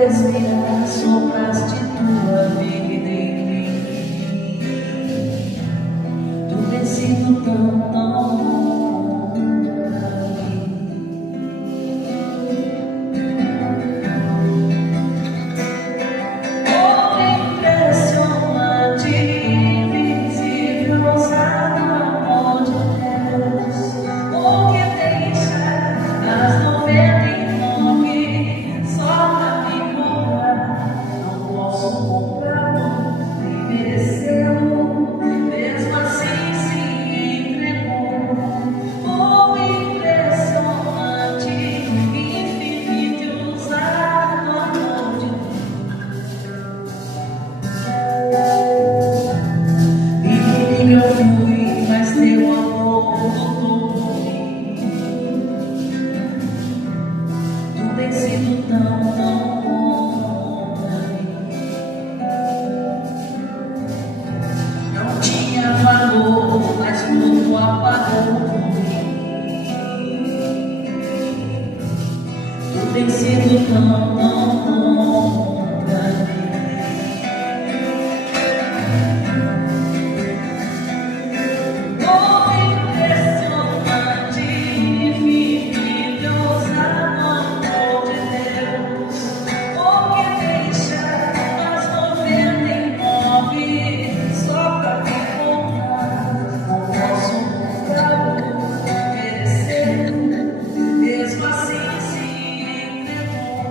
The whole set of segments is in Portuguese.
respirar, sopraste tua vida em mim. Tu tens sido tão bom pra mim. Oh, impressionante, invisível, ousado amor de Deus. Oh, que deixa as 99 só pra me comprar. Não posso comprá-lo, nem merecê-lo, mesmo assim se entregou. Oh, impressionante, infinito e ousado amor de Deus. Inimigo eu fui, mas teu amor lutou por mim. Tu tens sido tão bom pra mim. Não tinha valor, mas tudo apagou por mim. Tu tens sido tão bom pra mim. Oh, impressionante, infinito, ousado amor de Deus. Oh, que deixa as 99 só pra me comprar. Não posso comprá-lo, merecer, mesmo assim se entregou.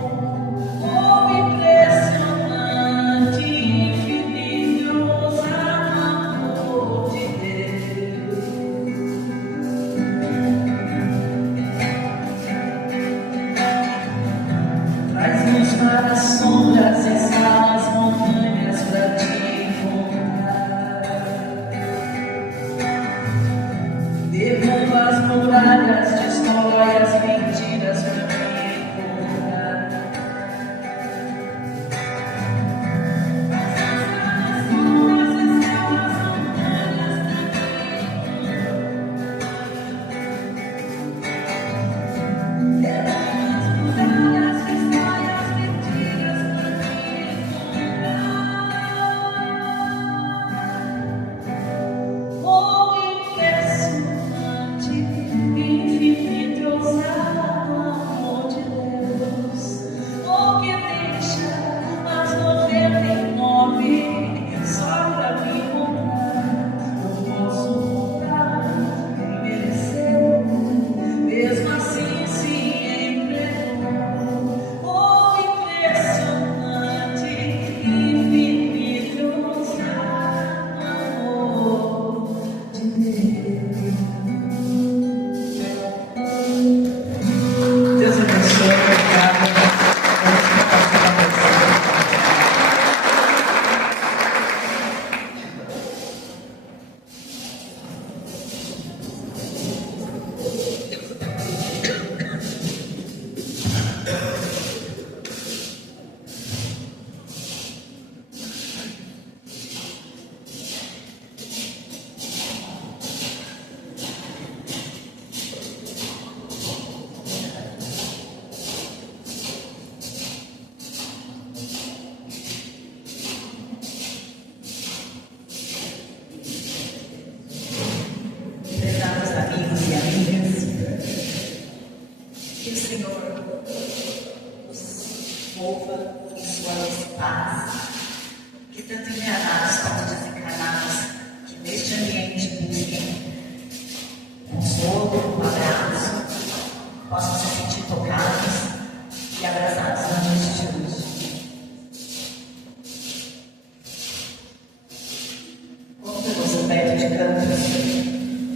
Campos,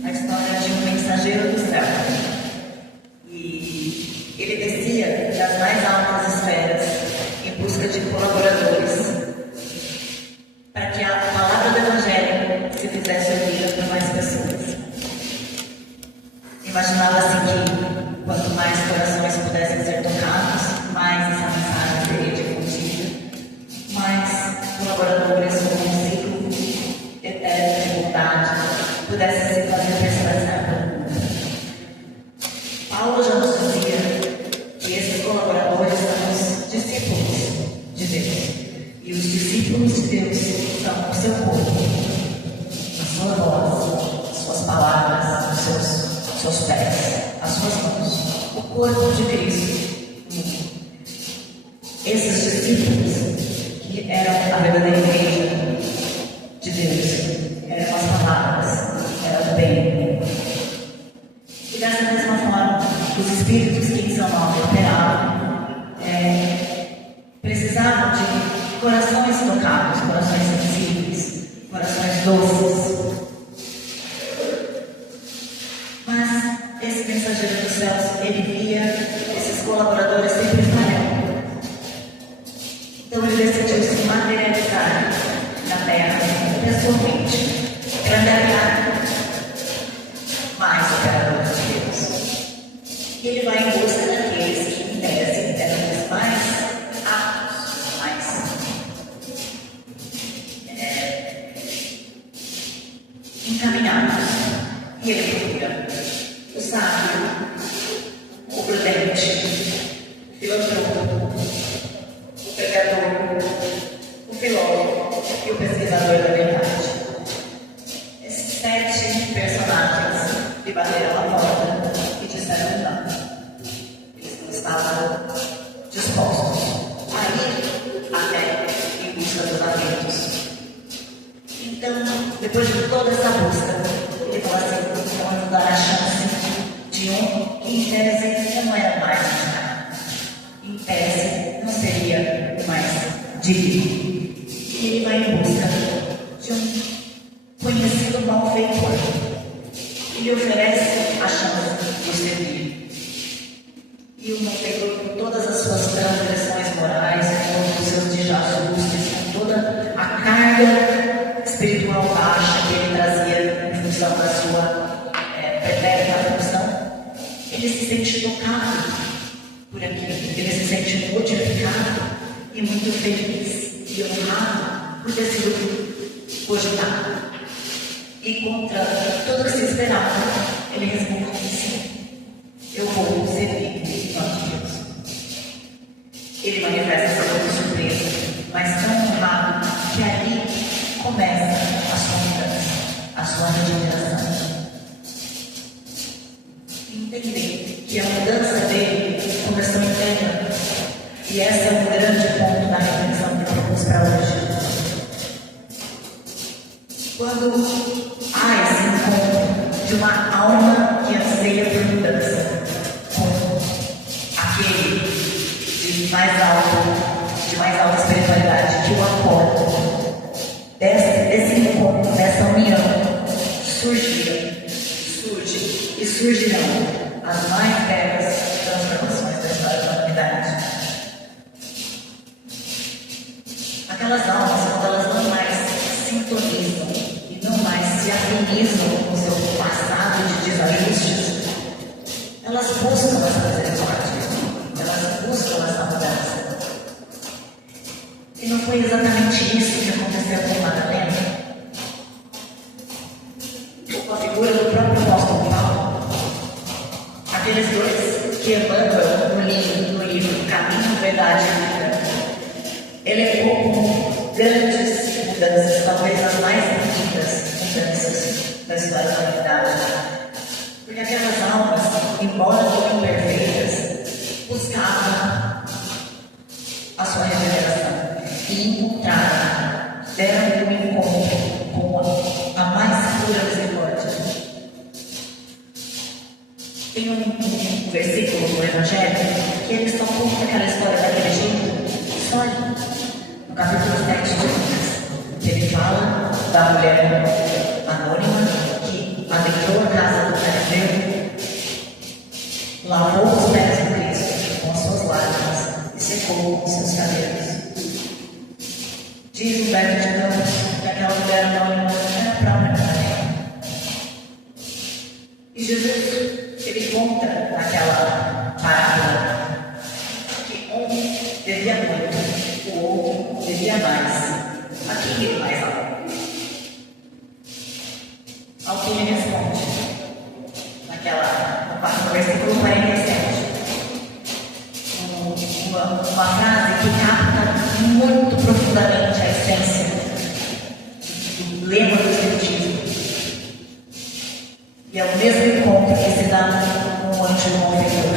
a história de um mensageiro do céu. E ele descia das mais altas esferas em busca de colaboradores para que a palavra do Evangelho se fizesse ouvida por mais pessoas. Imaginava-se que quanto mais corações pudessem ser tocados, mais essa mensagem seria difundida, mais colaboradores com um ciclo eterno de bondade pudessem se fazer personificar pelo mundo. Paulo já nos dizia que esses colaboradores são os discípulos de Deus. E os discípulos de Deus são o seu corpo, a sua voz, as suas palavras, os seus pés, as suas mãos, o corpo de Cristo. Esses discípulos, que eram a verdadeira igreja de Deus, eram as palavras, era o bem. E dessa mesma forma, os espíritos que em seu nome operavam precisavam de corações tocados, corações sensíveis, corações doces. Mas esse mensageiro dos céus, ele via esses colaboradores sempre falhando. Então ele decidiu se materializar na terra, pessoalmente, para engajar mais operadores de Deus. E ele vai em busca daqueles que, em tese, eram os mais aptos, mais encaminhados. E ele procura o sábio, o prudente, o filantropo, o pregador, o filósofo e o pesquisador da verdade. Esses 7 personagens lhe bateram a porta e disseram não. Eles não estavam dispostos a ir até em busca dos talentos. Então, depois de toda essa busca, ele falou assim: vamos dar a chance de um que em tese não era mais nada. Em tese não seria o mais digno. E ele vai em busca de um conhecido malfeitor. Ele oferece a chance de o servir. E o malfeitor, com todas as suas transgressões morais, com todos os seus desajustes, com toda a carga espiritual baixa que ele trazia em função da sua pretérita função, ele se sente tocado por aquilo, ele se sente modificado e muito feliz e honrado por ter sido cogitado. E contra tudo que se esperava, ele responde assim: eu vou servir em nome de Deus. Ele manifesta essa surpresa, mas tão honrado que ali começa a sua mudança, a sua regeneração. Entender que a mudança dele começou interna. E esse é o grande ponto da reflexão que eu propus para hoje. Quando há esse encontro de uma alma que anseia por mudança com aquele de mais alta espiritualidade que o acorda, desse encontro, dessa união, surge e surgirão as mais belas transformações da história da humanidade. Aquelas almas, quando elas não mais sintonizam e não mais se afinizam com o seu passado de desajustes, elas buscam essa misericórdia, elas buscam essa mudança. E não foi exatamente isso que aconteceu com Madalena? Com a figura do próprio apóstolo Paulo, aqueles dois que emanam no livro Caminho, Verdade e Vida, elevou como grandes mudanças, talvez as mais antigas mudanças da história da humanidade. Porque aquelas almas, embora não imperfeitas, buscavam a sua regeneração e encontraram, deram um encontro com a mais pura misericórdia. Tem um versículo do Evangelho que ele só conta aquela história daquele jeito, só ali, no capítulo 7 de Lucas, que ele fala da mulher anônima ficou com seus cabelos. Diz Humberto de Campos que aquela mulher anônima era a própria Madalena. E Jesus, ele conta naquela parábola que um devia muito, o outro devia mais. A quem ele mais amou? Ao que ele responde, no versículo 47, uma frase que capta muito profundamente a essência do lema do Espiritismo. E é o mesmo encontro que se dá com o anjo malfeitor.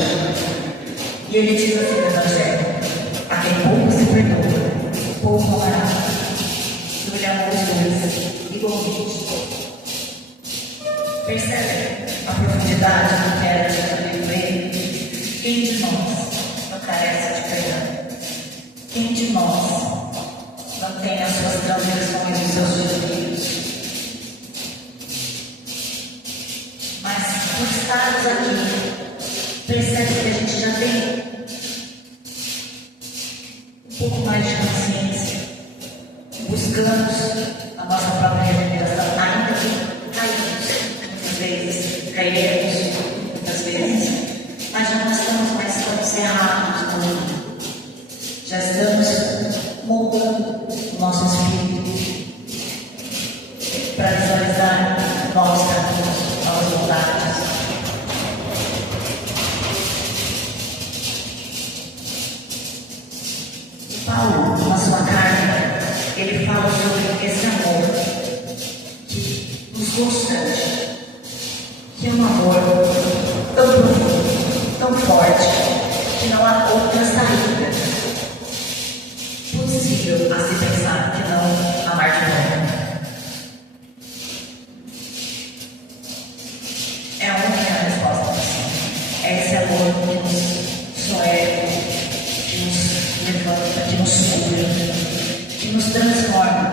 E ele diz assim no Evangelho: a quem pouco se perdoa, pouco amará. Ele amou os dois igualmente. Percebe a profundidade do que era de viver? Quem de nós não carece de perdão? Quem de nós não tem as suas transgressões e os seus desvios? Mas, por estarmos aqui, percebe que a gente já tem um pouco mais de consciência. Buscamos a nossa própria regeneração, ainda que caímos. Muitas vezes cairemos, muitas vezes, mas já não estamos mais tão cerrados no mundo. Já estamos moldando o nosso espírito para visualizar novos caminhos, novas vontades. Paulo, na sua carta, ele fala sobre esse amor que nos constrange. Que é um amor tão profundo, tão forte, que não há outra saída possível a se pensar que não amar de novo. É a única resposta. É esse amor que nos soergue, que nos levanta, que nos supre, que nos transforma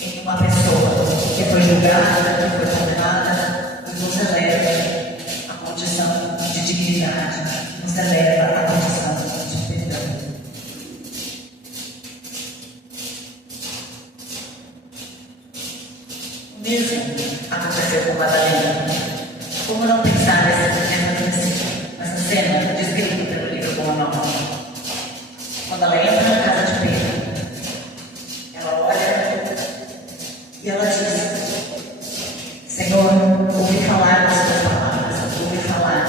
em uma pessoa que foi julgada, que foi condenada, e nos eleva à condição de dignidade, nos eleva à condição de perdão. O mesmo aconteceu com Madalena. Como não pensar nessa cena descrita pelo livro Boa Nova? Quando ela entra na casa de Pedro, ela olha e ela diz: Senhor, ouvi falar das tuas palavras, ouvi falar,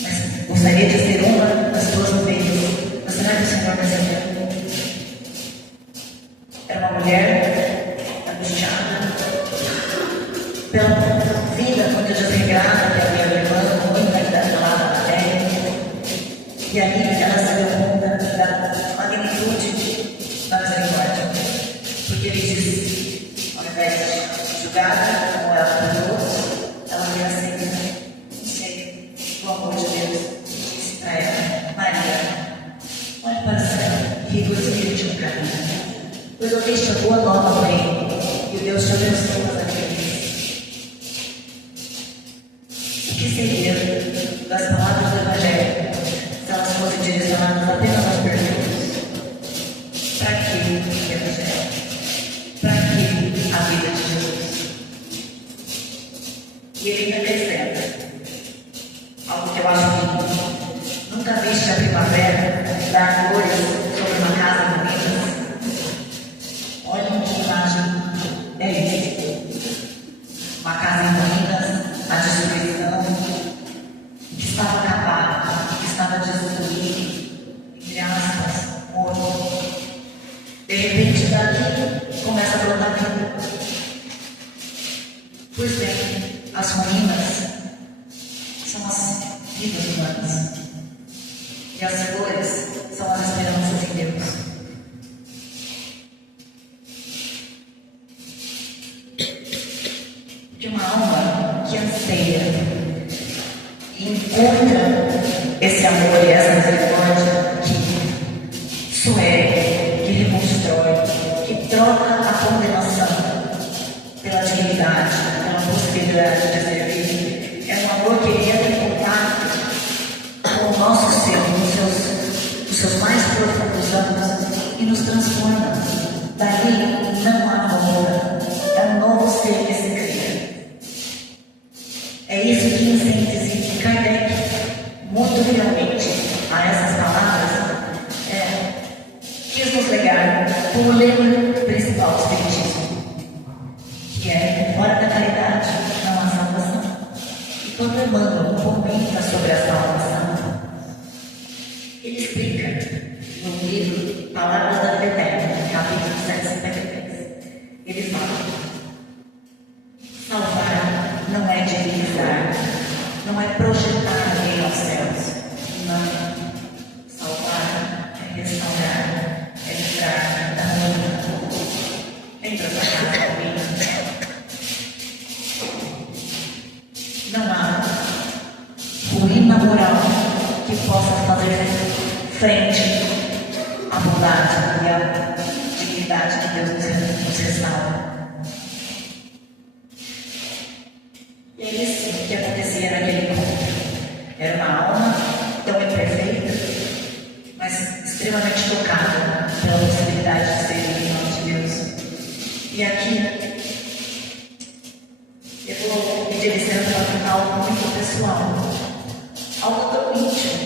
mas gostaria de ser uma das tuas ovelhas. Mas será que o Senhor me recebeu? Era uma mulher angustiada pela vida muito desregrada que havia levando muito da palavra da terra. E aí ela se deu conta da magnitude da misericórdia. Porque ele diz, ao invés de julgada como ela foi, ela veio assim, não sei, o amor de Deus, disse para ela: Maria, olhe para o céu e regocije-te no caminho, pois ouviste a boa nova ao reino, e o Deus te abençoe nas alegrias. O que seria das palavras do Evangelho se elas fossem direcionadas apenas aos perdidos? Para que o Evangelho? Para que a vida de Jesus? E ele ainda acrescenta algo que eu acho lindo: nunca viste a primavera dar flores sobre uma casa em ruínas? Olhem que imagem é isso. Uma casa em ruínas, a destruição, que estava acabada, que estava destruída, entre aspas, morto. De repente, dali começa a brotar vida. Pois bem, as ruínas são as vidas humanas. E as flores são as esperanças em Deus. De uma alma que anseia e encontra esse amor e essa misericórdia que soergue, que reconstrói, que troca a condenação pela dignidade, pela possibilidade de servir. É um amor que entra em contato ali não há volta, é um novo ser que se cria. É isso que, em síntese, Kardec, muito fielmente a essas palavras, quis nos legar como lema principal do Espiritismo, que é: fora da caridade não há salvação. E quando Emmanuel comenta sobre a salvação, ele explica no livro Palavras da Vida Eterna, capítulo 153. Ele fala: salvar não é divinizar, não é projetar alguém aos céus. Não. Salvar é restaurar, é livrar da ruína. Lembra da casa da ruína? Não há ruína moral que possa fazer frente à bondade e à dignidade que Deus nos restaura. E é isso que acontecia naquele encontro. Era uma alma tão imperfeita, mas extremamente tocada pela possibilidade de ser irmão de Deus. E aqui eu vou pedir licença para contar algo muito pessoal, algo tão íntimo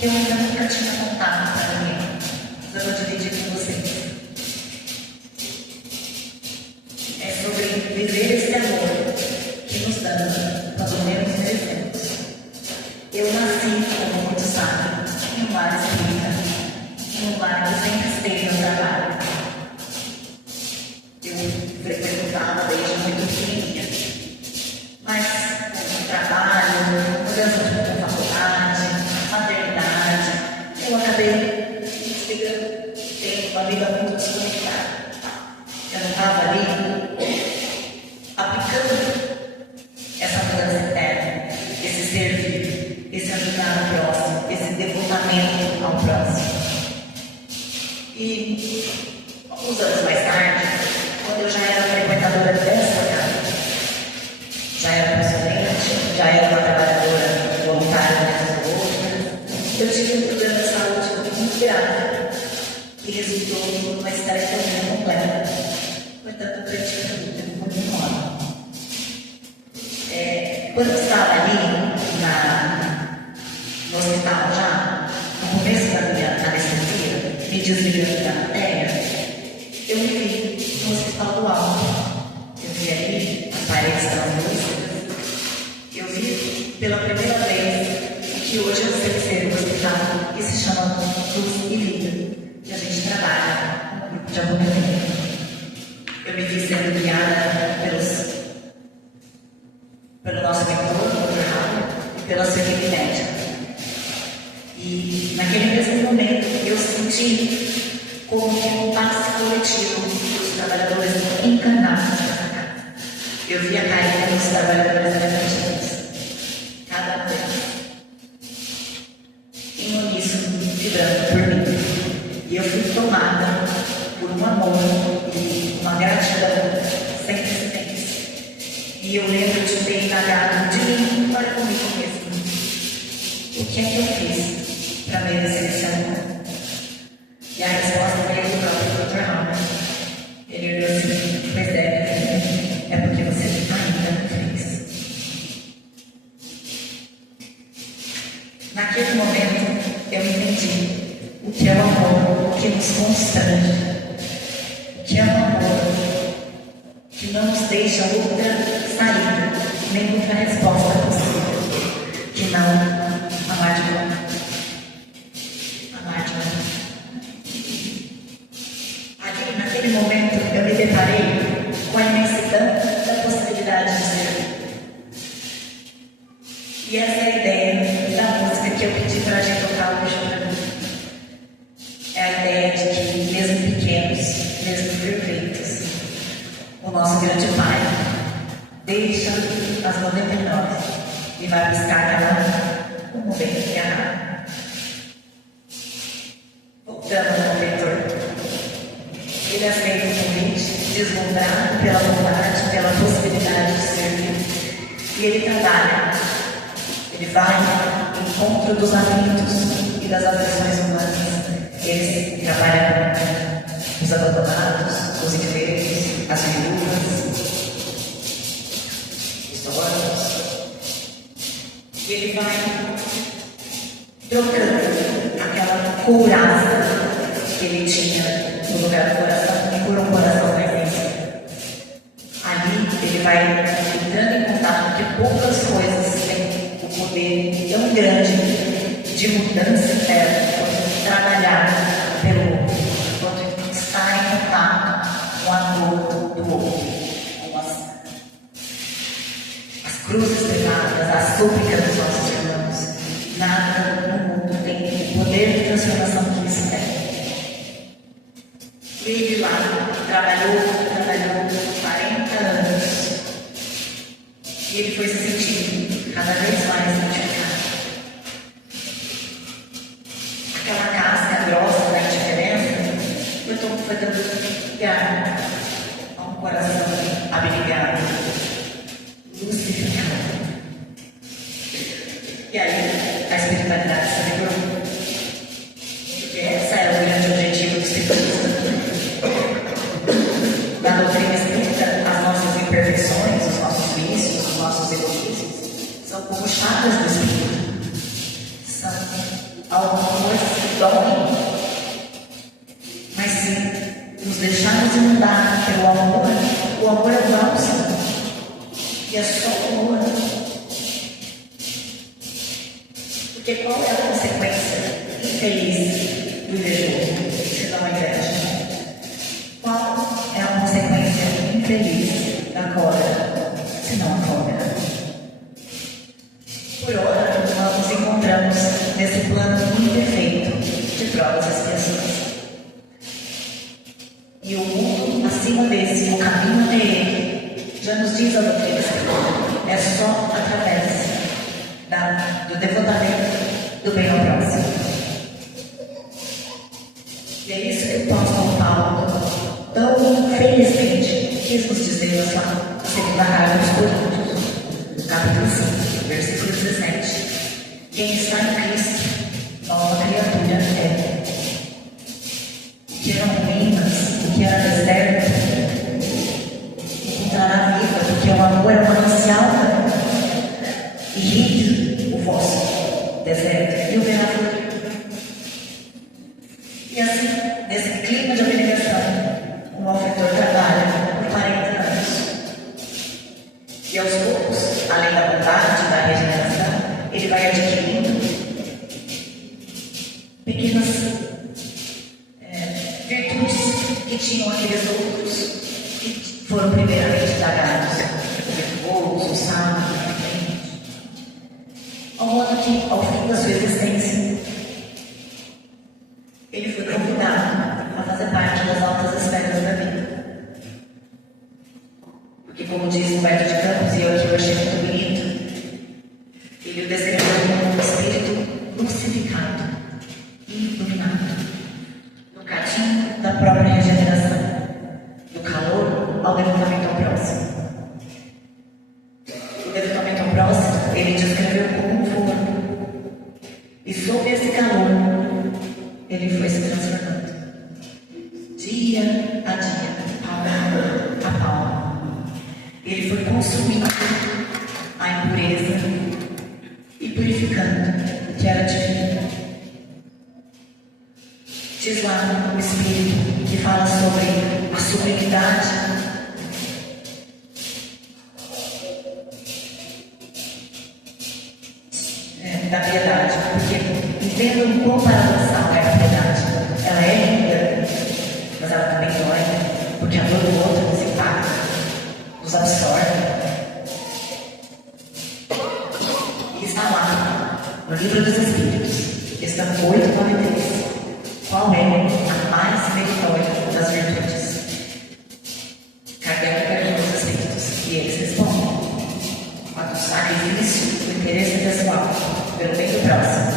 que eu ainda nunca tinha contado para ninguém. Eu vou dividir com vocês. É sobre viver esse amor que nos dá quando menos merecemos. Eu nasci, como muitos sabem, em um lar espírita, em um lar que sempre esteve no trabalho. Eu frequentava desde muito pequenininha, mas com o trabalho, mudança de faculdade, maternidade, eu acabei tendo uma vida muito desconectada. Eu não estava ali aplicando essa mudança interna, esse servir, esse ajudar o próximo, esse devotamento ao próximo. E alguns anos mais tarde, quando eu já era frequentadora dessa casa, já era consulente, já era uma trabalhadora voluntária nessas outras, eu tive um problema de saúde muito grave, que resultou numa esterectomia completa. Portanto, eu tive um pulmão. Quando eu estava ali no hospital já, no começo da minha anestesia, me desligando da matéria, eu me vi no hospital do alto. Eu vi ali as paredes translúcidas. Eu vi pela primeira vez o que hoje é o terceiro hospital, que se chama Luz e Vida, que a gente trabalha no grupo de acompanhamento. Eu me vi sendo guiada pelo nosso mentor, o Dr. Raul, e pela sua equipe médica. E naquele mesmo momento eu senti como um passe coletivo dos trabalhadores encarnados nessa casa. Eu vi a carinha dos trabalhadores emergentes, cada um deles, em uníssono, vibrando por mim. E eu fui tomada por um amor e uma gratidão sem precedentes. E eu lembro de ter indagado de mim para comigo mesmo. O que é que eu fiz para merecer esse amor? E a resposta veio do próprio Dr. Raul. Ele olhou assim: pois é porque você ainda não fez. Naquele momento eu entendi o que é o amor, o que nos constrange, o que é o amor que não nos deixa outra saída, nem outra resposta possível, que não amar de novo. Amar de novo. Ali, naquele momento, eu me deparei com a imensidão da possibilidade de ser. E essa é a ideia da música que eu pedi para a gente tocar hoje para mim. É a ideia de que, mesmo pequenos, mesmo perfeitos, o nosso grande Pai deixa as 99 e vai buscar aquela como bem que é nada. Voltando ao mentor, ele aceita o convite, deslumbrado pela bondade, pela possibilidade de servir, e ele trabalha. Ele vai ao encontro dos aflitos e das aflições humanas. Ele trabalha com os abandonados, os enfermos, as viúvas, os órfãos. E ele vai trocando aquela couraça que ele tinha no lugar do coração por um coração perfeito. Ali ele vai entrando em contato que poucas coisas têm o poder tão grande de mudança interna quanto trabalhar pelo outro, quanto estar em contato com a dor do outro, com as cruzes pesadas, as súplicas dos nossos irmãos. Nada no mundo tem o poder de transformação que isso tem. Ele lá trabalhou 40 anos e ele foi se sentindo cada vez mais identificado. Aquela casca grossa da indiferença foi dando lugar a um coração abnegado, lucificado. E aí a espiritualidade se alegrou. Porque essa era o grande objetivo do espiritismo. Na doutrina espírita, as nossas imperfeições, os nossos vícios, os nossos egoísmos são como chagas do espírito. São algumas coisas que doem. Mas se nos deixarmos inundar pelo amor, o amor é o bálsamo. E é só o amor. Porque qual é a consequência infeliz do invejoso, se não a inveja? Qual é a consequência infeliz da cólera, se não a cólera? Por ora, nós nos encontramos nesse plano imperfeito de provas e expiações. E o mundo acima desse, o caminho até ele, já nos diz a doutrina espiritual, é só através do devotamento do bem ao próximo. E é isso que o apóstolo Paulo tão felizmente quis nos dizer na sua segunda carta aos Coríntios, no capítulo 5, versículo 17. Quem está em Cristo, nova criatura é. O que eram ruínas, o que era deserto, encontrará vida, porque o amor é um manancial irrita o vosso deserto e o verá florir. E assim, nesse clima de abnegação, o malfeitor trabalha por 40 anos. E aos poucos, além da bondade, da regeneração, ele vai adquirindo pequenas virtudes que tinham aqueles outros que foram primeiramente indagados, o virtuoso, o sábio, ao modo que, ao fim da sua existência, ele foi convidado a fazer parte das altas esferas da vida. Porque, como diz Humberto de Campos, e eu aqui achei muito bonito, ele o descreveu como um espírito crucificado e iluminado, no cadinho da própria regeneração, do calor ao devotamento ao próximo. O devotamento ao próximo, ele descreveu como um forno, e sob esse calor, ele foi se transformando, dia a dia, palma a palma. Ele foi consumindo a impureza e purificando o que era divino. Diz lá o Espírito que fala sobre a sublimidade da piedade, porque entendo o quão paradoxal é a piedade. Ela é linda, mas ela também dói, porque a dor do outro nos impacta, nos absorve. E está lá, no Livro dos Espíritos, questão 893. Qual é a mais meritória das virtudes? Kardec pergunta aos Espíritos, e eles respondem: quando o sacrifício do interesse pessoal pelo bem do próximo,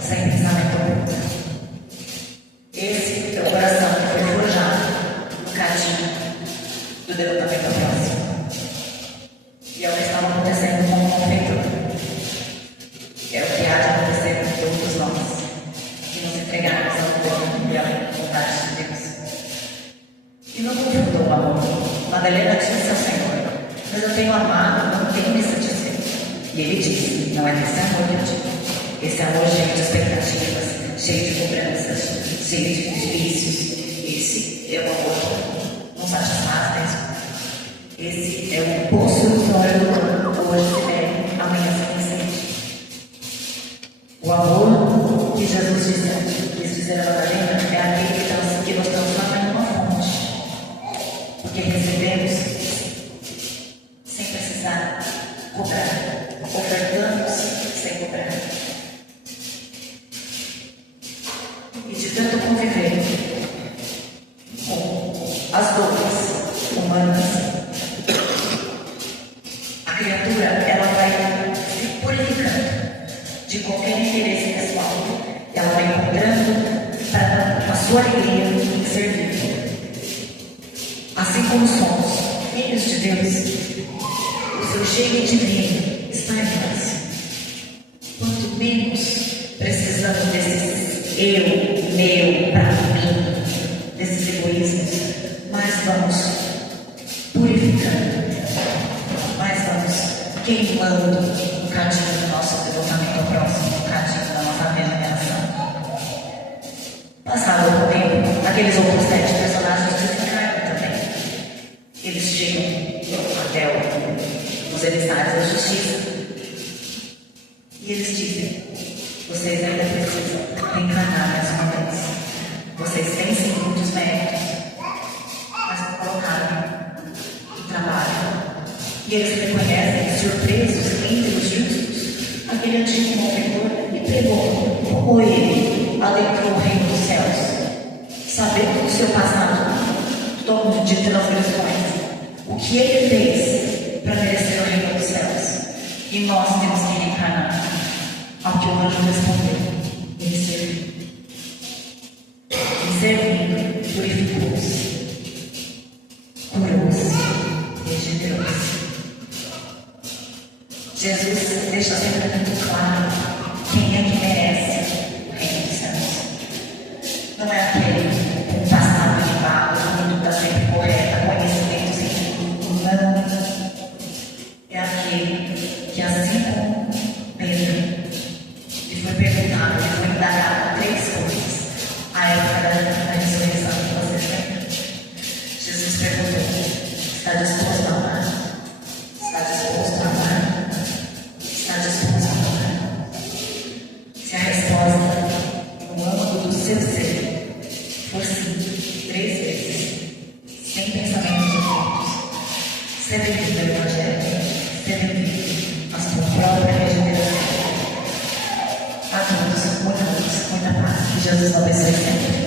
sem pensamento oculto. Esse é o coração que foi forjado no cadinho do devotamento ao próximo. E é o que estava acontecendo com o malfeitor. É o que há de acontecer com todos nós, se nos entregarmos ao bom e à vontade de Deus. E não confundam o amor Madalena disse ao Senhor: mas eu tenho amado, não tenho me satisfeito. E ele disse: não é desse amor que eu digo. Esse amor cheio de expectativas, cheio de cobranças, cheio de vícios. Esse é o amor que não satisfaz mesmo. Esse é o poço do óleo do ano. Hoje se bebe, amanhã se sente. O amor que Jesus quis dizer a Madalena é aquele que nós estamos lá uma fonte. Porque recebemos sem precisar cobrar. Ofertamos sem cobrar. E de tanto conviver com as dores humanas, a criatura ela vai se purificando de qualquer interesse pessoal. Ela vai encontrando a sua alegria em servir. Assim como somos filhos de Deus, o seu cheiro divino está em nós. Quanto menos precisamos desses eu, meu, para mim, desses egoísmos, mais vamos purificando, mais vamos queimando um cadinho do nosso devotamento ao próximo, um cadinho da nossa regeneração. Passado algum tempo, aqueles outros 7 personagens desencarnam também. Eles chegam até os emissários da justiça e eles dizem: vocês ainda precisam reencarnar mais uma vez. Vocês têm sim muitos méritos, mas não colocaram o trabalho. E eles reconhecem, surpresos entre os justos, aquele antigo malfeitor e pregou como ele adentrou o reino dos céus, sabendo do seu passado, todo de transgressões, o que ele fez para merecer o reino dos céus. E nós temos que reencarnar. Ao que o anjo respondeu: ele serviu. E servindo, purificou-se, curou-se, regenerou-se. Jesus deixa sempre muito claro quem é que merece o reino dos céus. Não é aquele com passado de barro, conduta sempre correta, conhecimento científico, não. É aquele que, assim como Pedro, que foi perguntado, que foi indagado 3 coisas, a época da ressurreição que vocês lembram. Jesus perguntou: está disposto a amar? Está disposto a amar? Está disposto a amar? Se a resposta no âmago do seu ser for sim, 3 vezes, sem pensamentos ocultos, ser bem-vindo ao Evangelho, ser bem-vindo à sua própria regeneração. A todos, muita luz, muita paz. Que Jesus abençoe sempre.